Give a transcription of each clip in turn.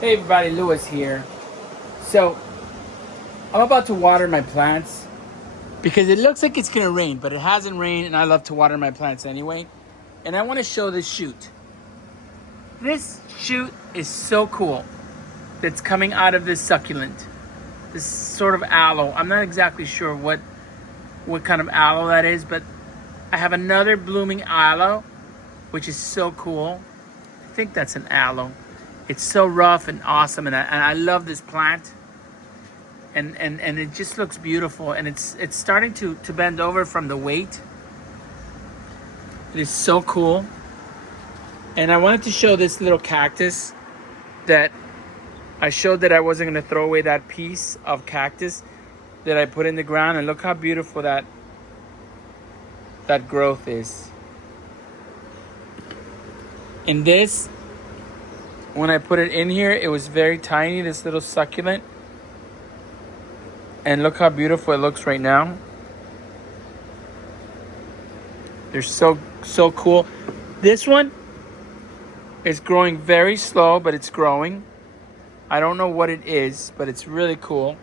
Hey everybody, Lewis here. So, I'm about to water my plants because it looks like it's gonna rain, but it hasn't rained and I love to water my plants anyway. And I wanna show this shoot. This shoot is so cool that's coming out of this succulent. This sort of aloe. I'm not exactly sure what kind of aloe that is, but I have another blooming aloe, which is so cool. I think that's an aloe. It's so rough and awesome, and I love this plant. And it just looks beautiful, and it's starting to bend over from the weight. It is so cool. And I wanted to show this little cactus that I showed that I wasn't going to throw away that piece of cactus that I put in the ground, and look how beautiful that growth is. And this, when I put it in here, it was very tiny, this little succulent. And look how beautiful it looks right now. They're so cool. This one is growing very slow, but it's growing. I don't know what it is, but it's really cool.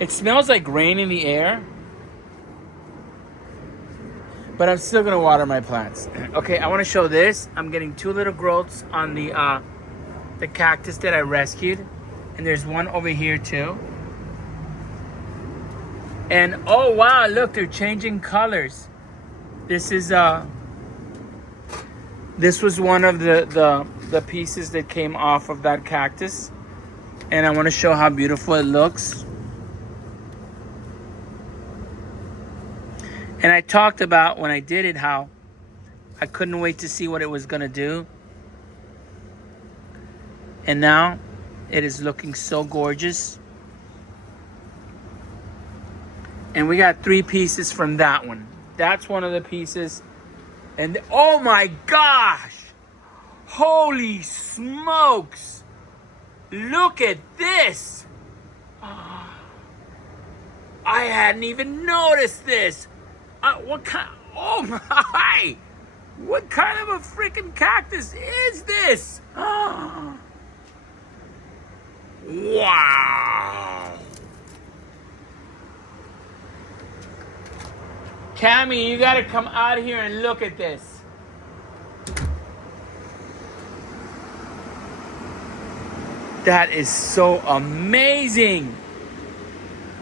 It smells like rain in the air, but I'm still gonna water my plants. Okay, I wanna show this. I'm getting two little growths on the cactus that I rescued. And there's one over here too. And oh wow, look, they're changing colors. This is this was one of the pieces that came off of that cactus. And I want to show how beautiful it looks. And I talked about when I did it how I couldn't wait to see what it was gonna do. And now it is looking so gorgeous. And we got 3 pieces from that one. That's one of the pieces. And oh my gosh! Holy smokes! Look at this! I hadn't even noticed this. What kind? Oh my! What kind of a freaking cactus is this? Wow! Cammy, you gotta come out here and look at this. That is so amazing.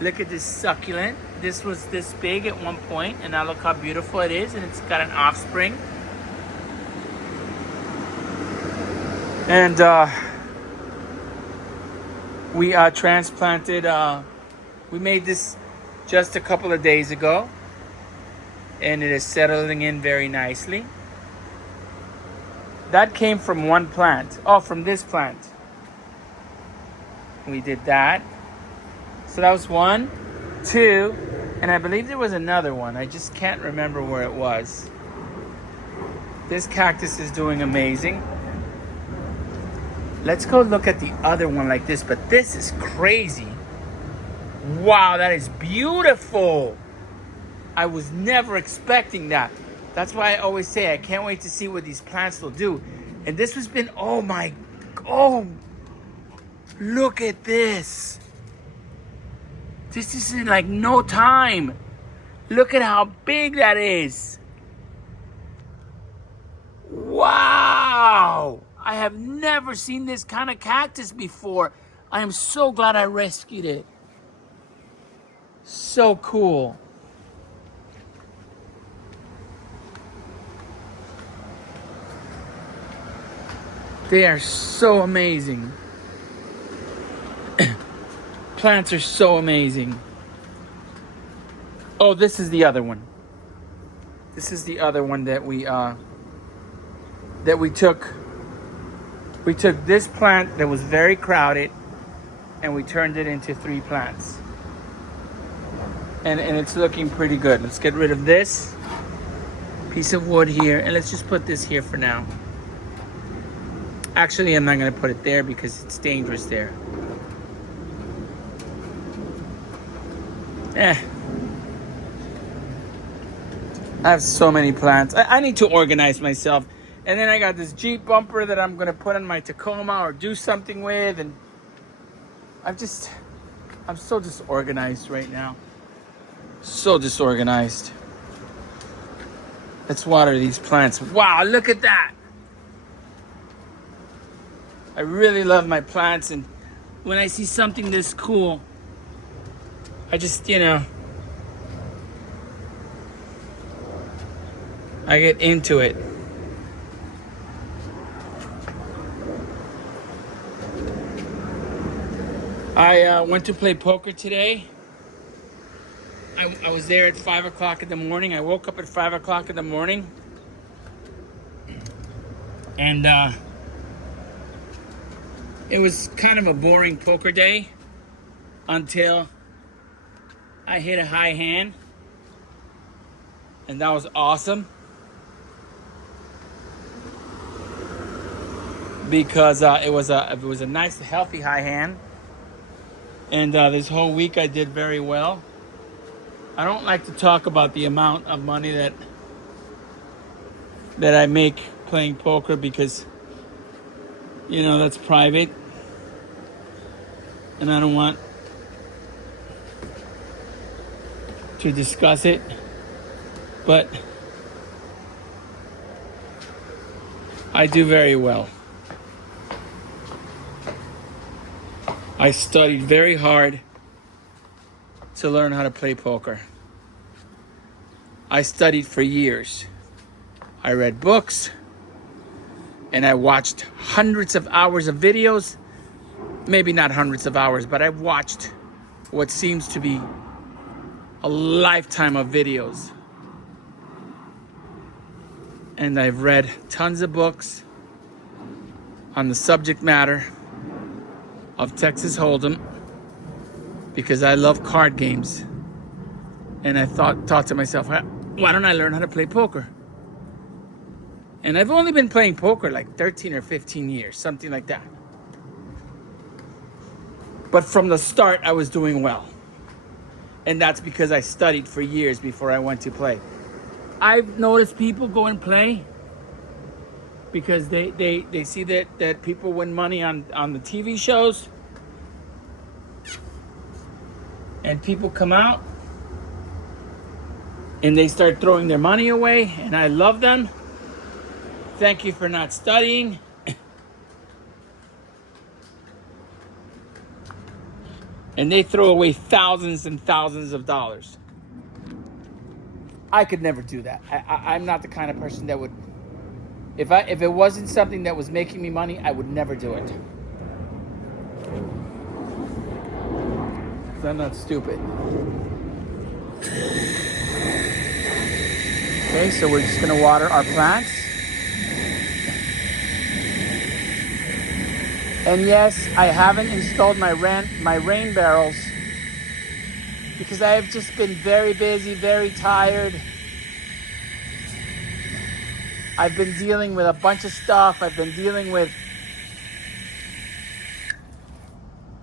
Look at this succulent. This was this big at one point, and now look how beautiful it is, and it's got an offspring. And we transplanted, we made this just a couple of days ago, and it is settling in very nicely. That came from one plant. Oh, from this plant. We did that. So that was 1, 2, and I believe there was another one. I just can't remember where it was. This cactus is doing amazing. Let's go look at the other one like this, but this is crazy. Wow, that is beautiful. I was never expecting that. That's why I always say I can't wait to see what these plants will do. And this has been, oh, look at this. This is in like no time. Look at how big that is. Wow. I have never seen this kind of cactus before. I am so glad I rescued it. So cool. They are so amazing. Plants are so amazing. Oh, this is the other one. This is the other one that we took. We took this plant that was very crowded and we turned it into 3 plants. And it's looking pretty good. Let's get rid of this piece of wood here and let's just put this here for now. Actually, I'm not gonna put it there because it's dangerous there. I have so many plants. I need to organize myself. And then I got this Jeep bumper that I'm gonna put on my Tacoma or do something with, and I'm so disorganized right now. So disorganized. Let's water these plants. Wow, look at that. I really love my plants, and when I see something this cool, I just, I get into it. I went to play poker today. I was there at 5 o'clock in the morning. I woke up at 5 o'clock in the morning. And it was kind of a boring poker day until I hit a high hand. And that was awesome. Because it was a nice, healthy high hand. And this whole week I did very well. I don't like to talk about the amount of money that I make playing poker because, that's private. And I don't want to discuss it. But I do very well. I studied very hard to learn how to play poker. I studied for years. I read books and I watched hundreds of hours of videos. Maybe not hundreds of hours, but I've watched what seems to be a lifetime of videos. And I've read tons of books on the subject matter of Texas Hold'em because I love card games. And I thought to myself, why don't I learn how to play poker? And I've only been playing poker like 13 or 15 years, something like that. But from the start, I was doing well. And that's because I studied for years before I went to play. I've noticed people go and play because they see that people win money on the TV shows. And people come out and they start throwing their money away, and I love them. Thank you for not studying. And they throw away thousands and thousands of dollars. I could never do that. I'm not the kind of person that would, if it wasn't something that was making me money, I would never do it. 'Cause I'm not stupid. Okay, so we're just gonna water our plants. And yes, I haven't installed my rain barrels because I have just been very busy, very tired. I've been dealing with a bunch of stuff. I've been dealing with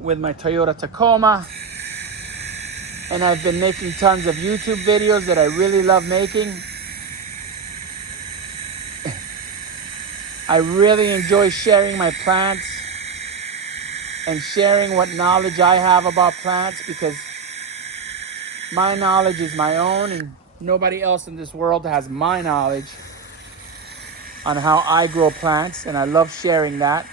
my Toyota Tacoma. And I've been making tons of YouTube videos that I really love making. I really enjoy sharing my plants and sharing what knowledge I have about plants because my knowledge is my own and nobody else in this world has my knowledge on how I grow plants, and I love sharing that.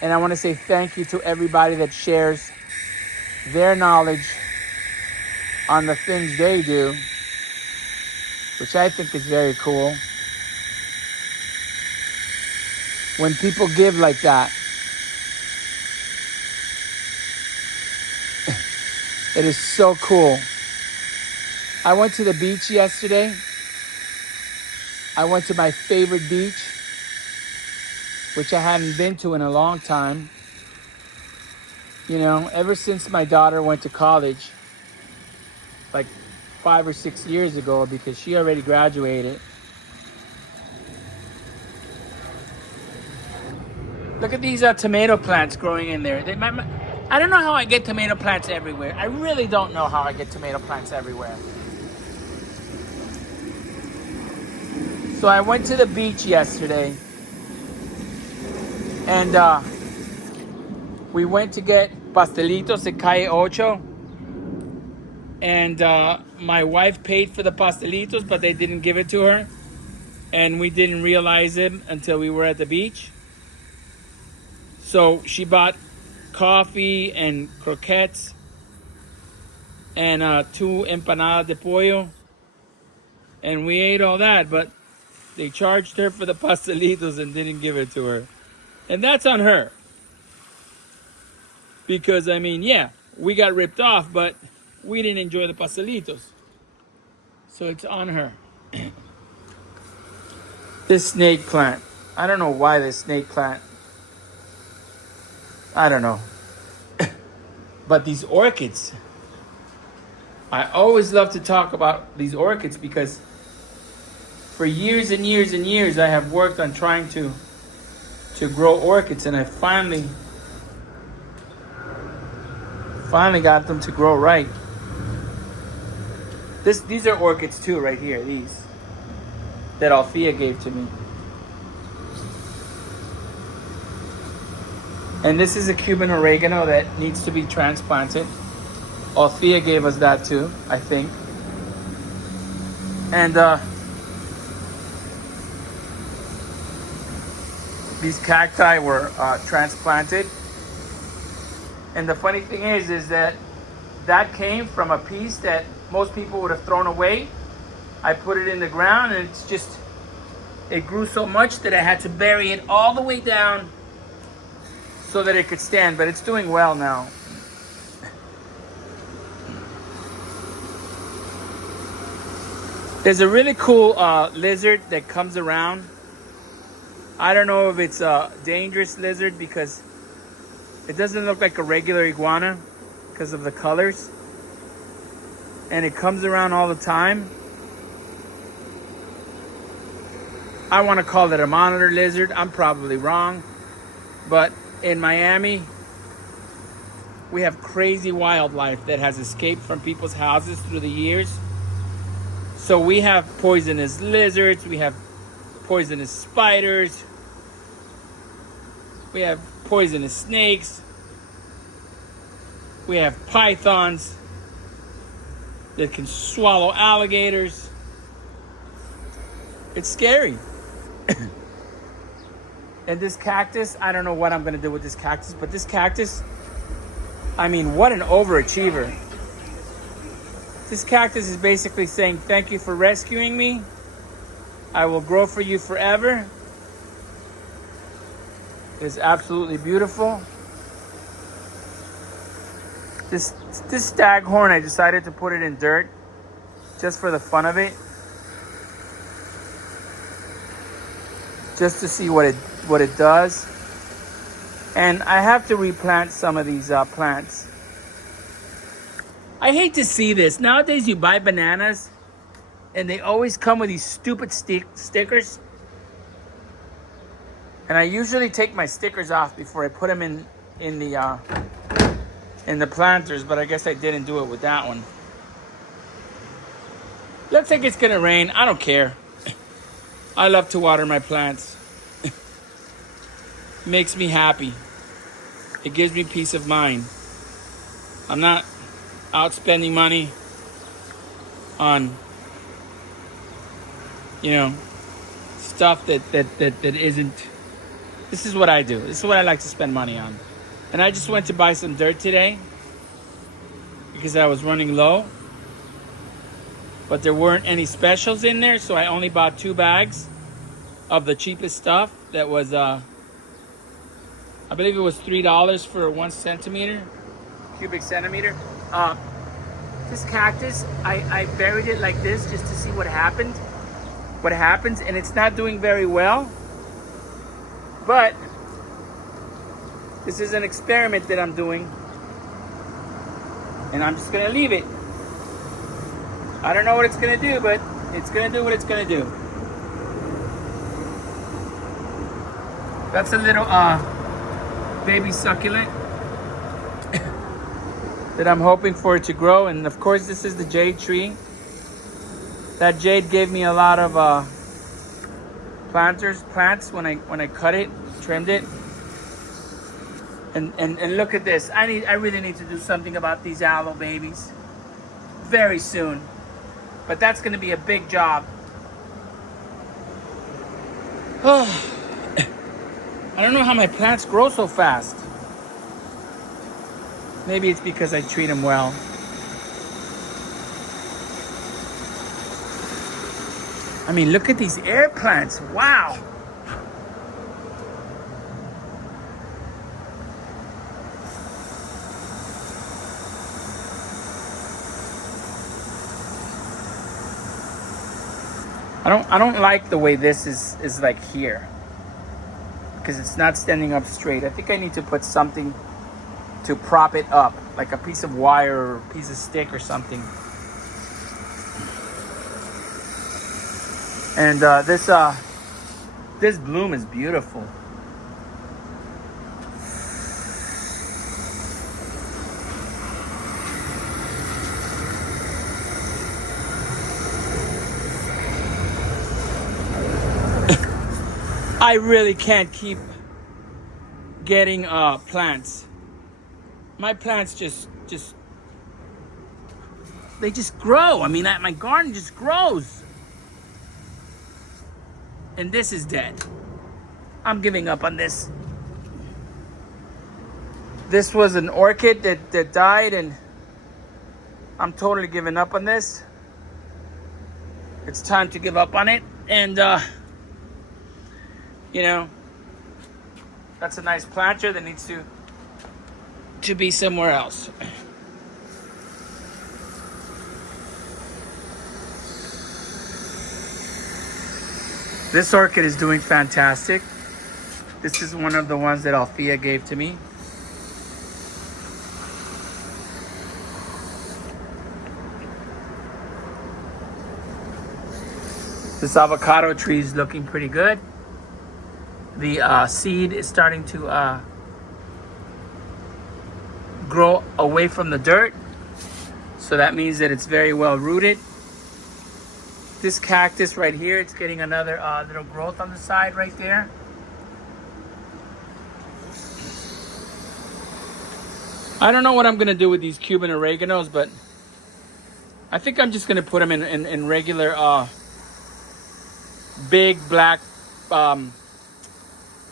And I want to say thank you to everybody that shares their knowledge on the things they do, which I think is very cool. When people give like that, it is so cool. I went to the beach yesterday. I went to my favorite beach, which I hadn't been to in a long time. Ever since my daughter went to college, like 5 or 6 years ago, because she already graduated. Look at these tomato plants growing in there. I don't know how I get tomato plants everywhere. I really don't know how I get tomato plants everywhere. So I went to the beach yesterday, and we went to get pastelitos at Calle Ocho, and my wife paid for the pastelitos, but they didn't give it to her, and we didn't realize it until we were at the beach. So she bought coffee and croquettes and 2 empanadas de pollo, and we ate all that, but they charged her for the pastelitos and didn't give it to her. And that's on her. Because, I mean, yeah, we got ripped off, but we didn't enjoy the pastelitos. So it's on her. This snake plant. I don't know why this snake plant. I don't know. But these orchids. I always love to talk about these orchids because for years and years and years I have worked on trying to grow orchids, and I finally got them to grow right. These are orchids too, right here. These that Althea gave to me. And this is a Cuban oregano that needs to be transplanted. Althea gave us that too, I think. And these cacti were transplanted. And the funny thing is that came from a piece that most people would have thrown away. I put it in the ground, and it grew so much that I had to bury it all the way down so that it could stand, but it's doing well now. There's a really cool lizard that comes around. I don't know if it's a dangerous lizard because it doesn't look like a regular iguana because of the colors. And it comes around all the time. I want to call it a monitor lizard. I'm probably wrong. But in Miami, we have crazy wildlife that has escaped from people's houses through the years. So we have poisonous lizards, we have poisonous spiders, we have poisonous snakes, we have pythons that can swallow alligators. It's scary. And this cactus, I don't know what I'm gonna do with this cactus, but this cactus, I mean, what an overachiever. This cactus is basically saying, thank you for rescuing me. I will grow for you forever. It's absolutely beautiful. This staghorn, I decided to put it in dirt just for the fun of it. Just to see what it does. And I have to replant some of these plants. I hate to see this. Nowadays you buy bananas and they always come with these stupid stickers. And I usually take my stickers off before I put them in the planters, but I guess I didn't do it with that one. Looks like it's gonna rain. I don't care. I love to water my plants. Makes me happy. It gives me peace of mind. I'm not out spending money on, stuff that isn't. This is what I do. This is what I like to spend money on. And I just went to buy some dirt today because I was running low. But there weren't any specials in there, so I only bought 2 bags of the cheapest stuff. That was, I believe it was $3 for 1 cubic centimeter. This cactus, I buried it like this just to see what happens, and it's not doing very well. But this is an experiment that I'm doing, and I'm just gonna leave it. I don't know what it's gonna do, but it's gonna do what it's gonna do. That's a little baby succulent that I'm hoping for it to grow. And of course, this is the jade tree. That jade gave me a lot of plants when I cut it, trimmed it. And look at this. I really need to do something about these aloe babies very soon. But that's going to be a big job. Oh, I don't know how my plants grow so fast. Maybe it's because I treat them well. I mean, look at these air plants. Wow. I don't like the way this is like here, because it's not standing up straight. I think I need to put something to prop it up, like a piece of wire or a piece of stick or something. And this bloom is beautiful. I really can't keep getting plants. My plants just they just grow. I mean, my garden just grows. And this is dead. I'm giving up on this. This was an orchid that died, and I'm totally giving up on this. It's time to give up on it. And you know, that's a nice planter that needs to be somewhere else. This orchid is doing fantastic. This is one of the ones that Althea gave to me. This avocado tree is looking pretty good. The seed is starting to grow away from the dirt. So that means that it's very well rooted. This cactus right here, it's getting another little growth on the side right there. I don't know what I'm going to do with these Cuban oreganos, but I think I'm just going to put them in regular big black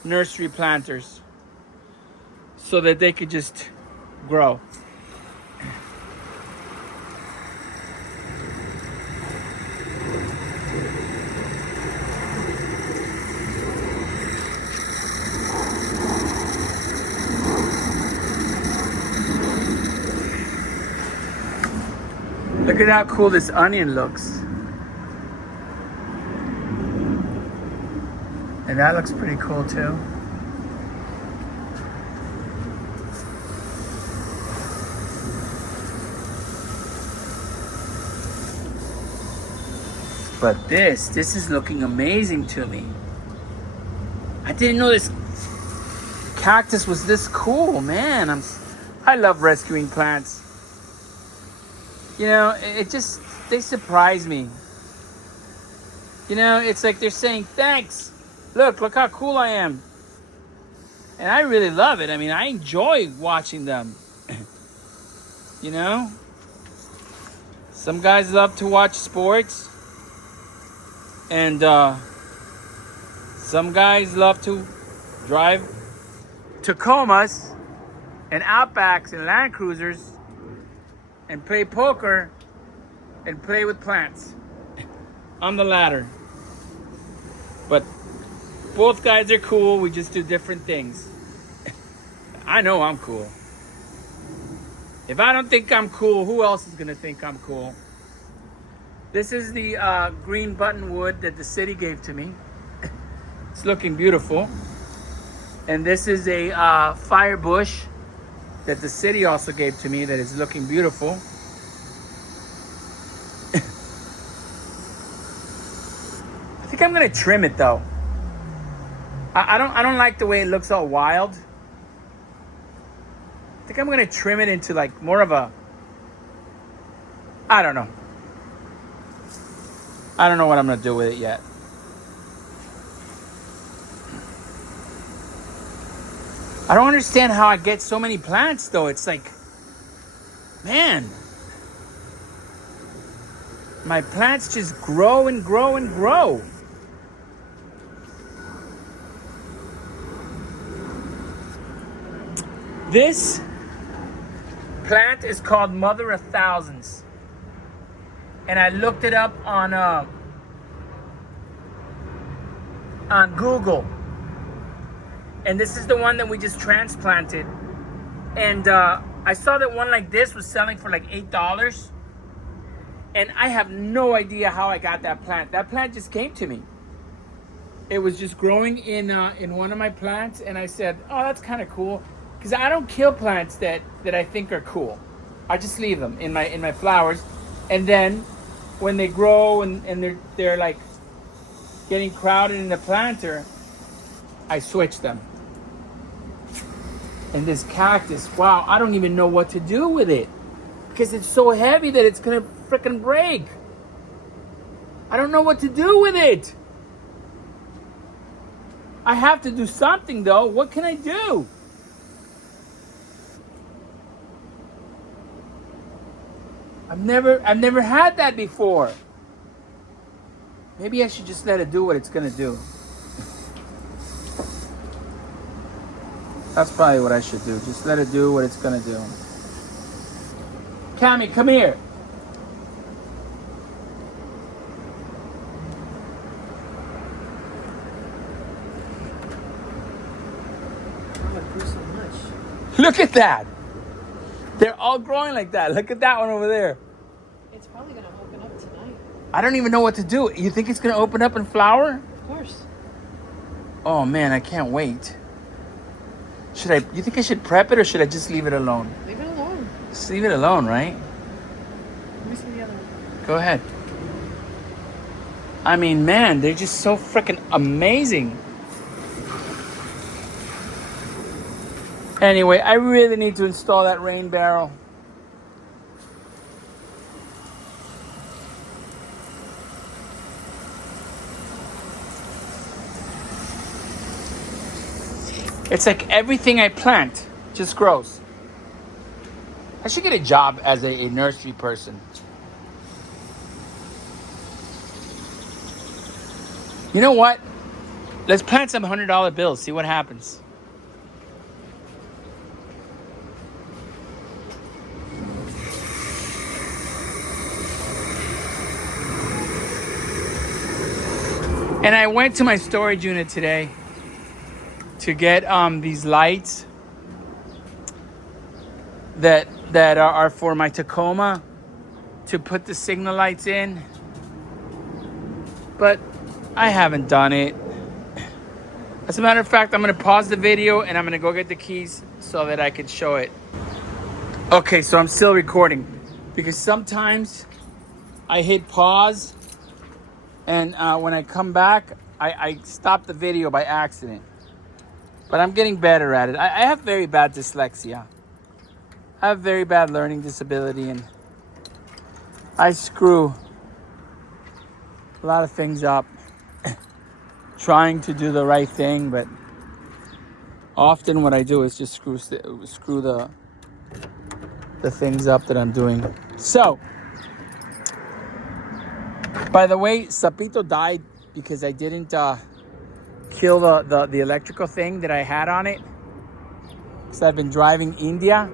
nursery planters so that they could just grow. Look at how cool this onion looks. And that looks pretty cool too. But this is looking amazing to me. I didn't know this cactus was this cool, man. I love rescuing plants. You know, they surprise me. You know, it's like they're saying, thanks. Look how cool I am. And I really love it. I mean, I enjoy watching them. You know? Some guys love to watch sports. And some guys love to drive Tacomas and Outbacks and Land Cruisers and play poker and play with plants. I'm the latter. But both guys are cool. We just do different things. I know I'm cool. If I don't think I'm cool, who else is going to think I'm cool? This is the green buttonwood that the city gave to me. It's looking beautiful. And this is a fire bush that the city also gave to me that is looking beautiful. I think I'm gonna trim it though. I don't like the way it looks all wild. I think I'm gonna trim it into like more of a, I don't know. I don't know what I'm gonna do with it yet. I don't understand how I get so many plants though. It's like, man, my plants just grow and grow and grow. This plant is called Mother of Thousands. And I looked it up on Google. And this is the one that we just transplanted. And I saw that one like this was selling for like $8. And I have no idea how I got that plant. That plant just came to me. It was just growing in one of my plants. And I said, oh, that's kind of cool. Because I don't kill plants that I think are cool. I just leave them in my flowers. And then when they grow and they're like getting crowded in the planter, I switch them. And this cactus, wow, I don't even know what to do with it. Because it's so heavy that it's going to freaking break. I don't know what to do with it. I have to do something though. What can I do? I've never had that before. Maybe I should just let it do what it's gonna do. That's probably what I should do. Just let it do what it's gonna do. Cammy, come here. Oh, it grew so much. Look at that. They're all growing like that. Look at that one over there. It's probably going to open up tonight. I don't even know what to do. You think it's gonna open up and flower? Of course. Oh man, I can't wait. You think I should prep it or should I just leave it alone? Leave it alone. Just leave it alone, right? Let me see the other one. Go ahead. I mean, man, they're just so freaking amazing. Anyway, I really need to install that rain barrel. It's like everything I plant just grows. I should get a job as a nursery person. You know what? Let's plant some $100 bills, see what happens. And I went to my storage unit today to get these lights that are for my Tacoma to put the signal lights in. But I haven't done it. As a matter of fact, I'm gonna pause the video and I'm gonna go get the keys so that I can show it. Okay, so I'm still recording because sometimes I hit pause and when I come back, I stop the video by accident. But I'm getting better at it. I have very bad dyslexia. I have very bad learning disability and I screw a lot of things up trying to do the right thing, but often what I do is just screw the things up that I'm doing. So, by the way, Sapito died because I didn't kill the electrical thing that I had on it. So I've been driving India.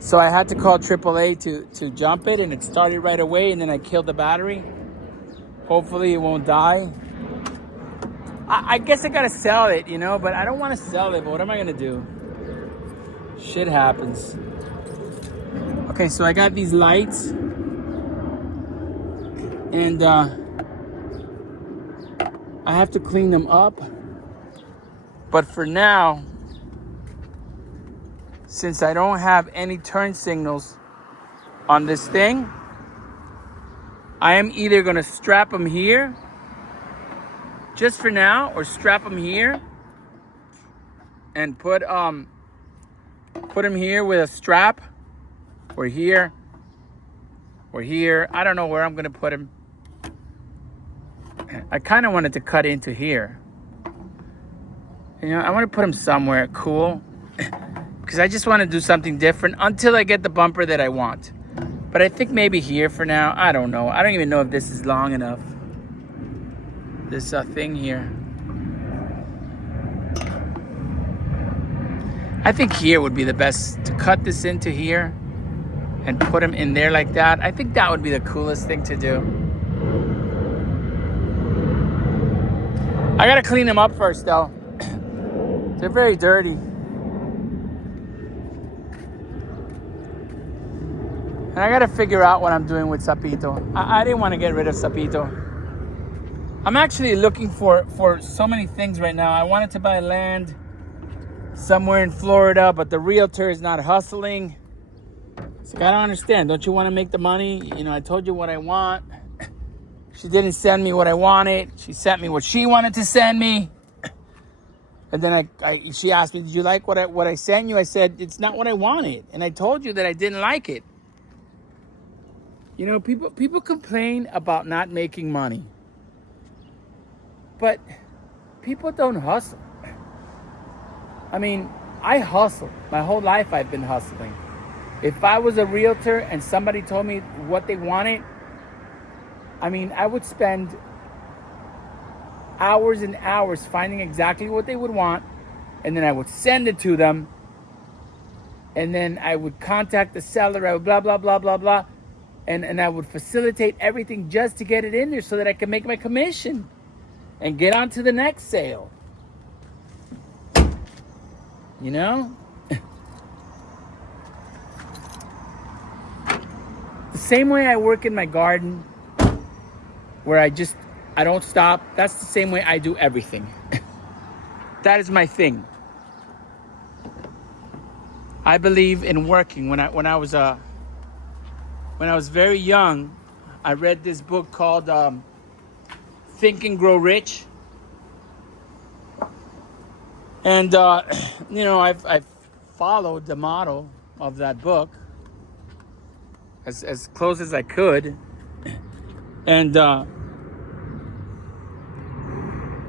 So I had to call AAA to jump it, and it started right away, and then I killed the battery. Hopefully it won't die. I guess I gotta sell it, you know, but I don't want to sell it, but what am I gonna do? Shit happens. Okay, so I got these lights, and I have to clean them up. But for now, since I don't have any turn signals on this thing, I am either gonna strap them here, just for now, or strap them here and put them here with a strap, or here, or here. I don't know where I'm gonna put them. I kind of wanted to cut into here. You know, I want to put them somewhere cool because I just want to do something different until I get the bumper that I want. But I think maybe here for now. I don't know. I don't even know if this is long enough. This thing here. I think here would be the best to cut this into here and put them in there like that. I think that would be the coolest thing to do. I gotta clean them up first though. They're very dirty. And I gotta figure out what I'm doing with Sapito. I didn't want to get rid of Sapito. I'm actually looking for so many things right now. I wanted to buy land somewhere in Florida, but the realtor is not hustling. It's like, I don't understand. Don't you want to make the money? You know, I told you what I want. She didn't send me what I wanted. She sent me what she wanted to send me. And then she asked me, did you like what I sent you? I said, it's not what I wanted. And I told you that I didn't like it. You know, people complain about not making money. But people don't hustle. I mean, I hustle. My whole life I've been hustling. If I was a realtor and somebody told me what they wanted, I mean, I would spend hours and hours finding exactly what they would want, and then I would send it to them, and then I would contact the seller, I would blah, blah, blah, blah, blah, and I would facilitate everything just to get it in there so that I can make my commission and get on to the next sale. You know? The same way I work in my garden, where I don't stop. That's the same way I do everything. That is my thing. I believe in working. When I was very young, I read this book called Think and Grow Rich. And you know, I've followed the model of that book as close as I could. And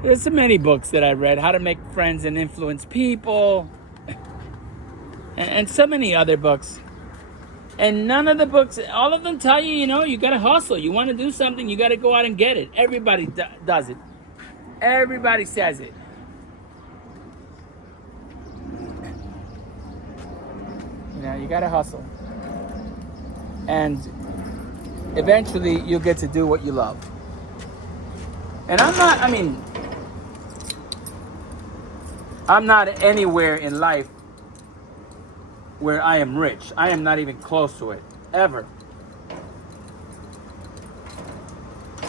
there's so many books that I read, How to Make Friends and Influence People, and so many other books. And none of the books, all of them tell you, you know, you got to hustle. You want to do something, you got to go out and get it. Everybody does it. Everybody says it. You know, you got to hustle. And eventually you'll get to do what you love. And I'm not anywhere in life where I am rich. I am not even close to it, ever.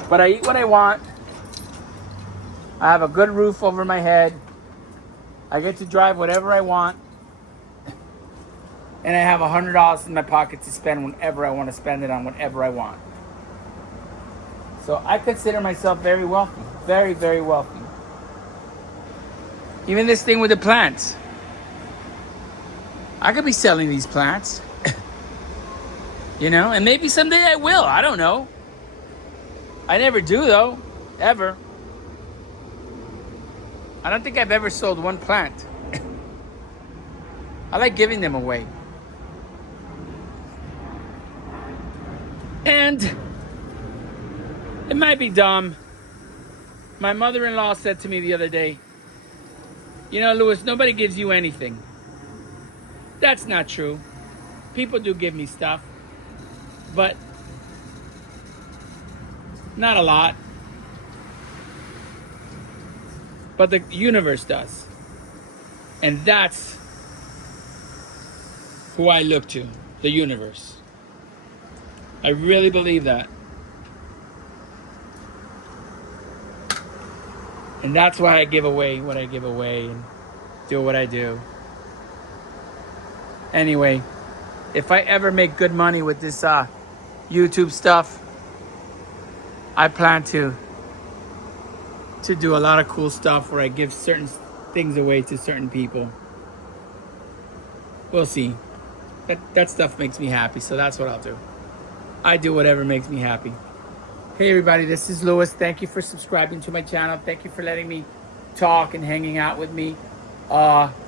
But I eat what I want. I have a good roof over my head. I get to drive whatever I want. And I have $100 in my pocket to spend whenever I want to spend it on whatever I want. So I consider myself very wealthy. Very, very wealthy. Even this thing with the plants. I could be selling these plants. You know, and maybe someday I will. I don't know. I never do though. Ever. I don't think I've ever sold one plant. I like giving them away. And it might be dumb. My mother-in-law said to me the other day, you know, Louis, nobody gives you anything. That's not true. People do give me stuff, but not a lot. But the universe does. And that's who I look to, the universe. I really believe that. And that's why I give away what I give away and do what I do. Anyway, if I ever make good money with this YouTube stuff, I plan to do a lot of cool stuff where I give certain things away to certain people. We'll see. That stuff makes me happy, so that's what I'll do. I do whatever makes me happy. Hey everybody, this is Louis. Thank you for subscribing to my channel. Thank you for letting me talk and hanging out with me.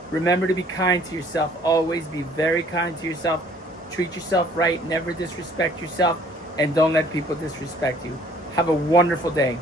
Remember to be kind to yourself. Always be very kind to yourself. Treat yourself right. Never disrespect yourself. And don't let people disrespect you. Have a wonderful day.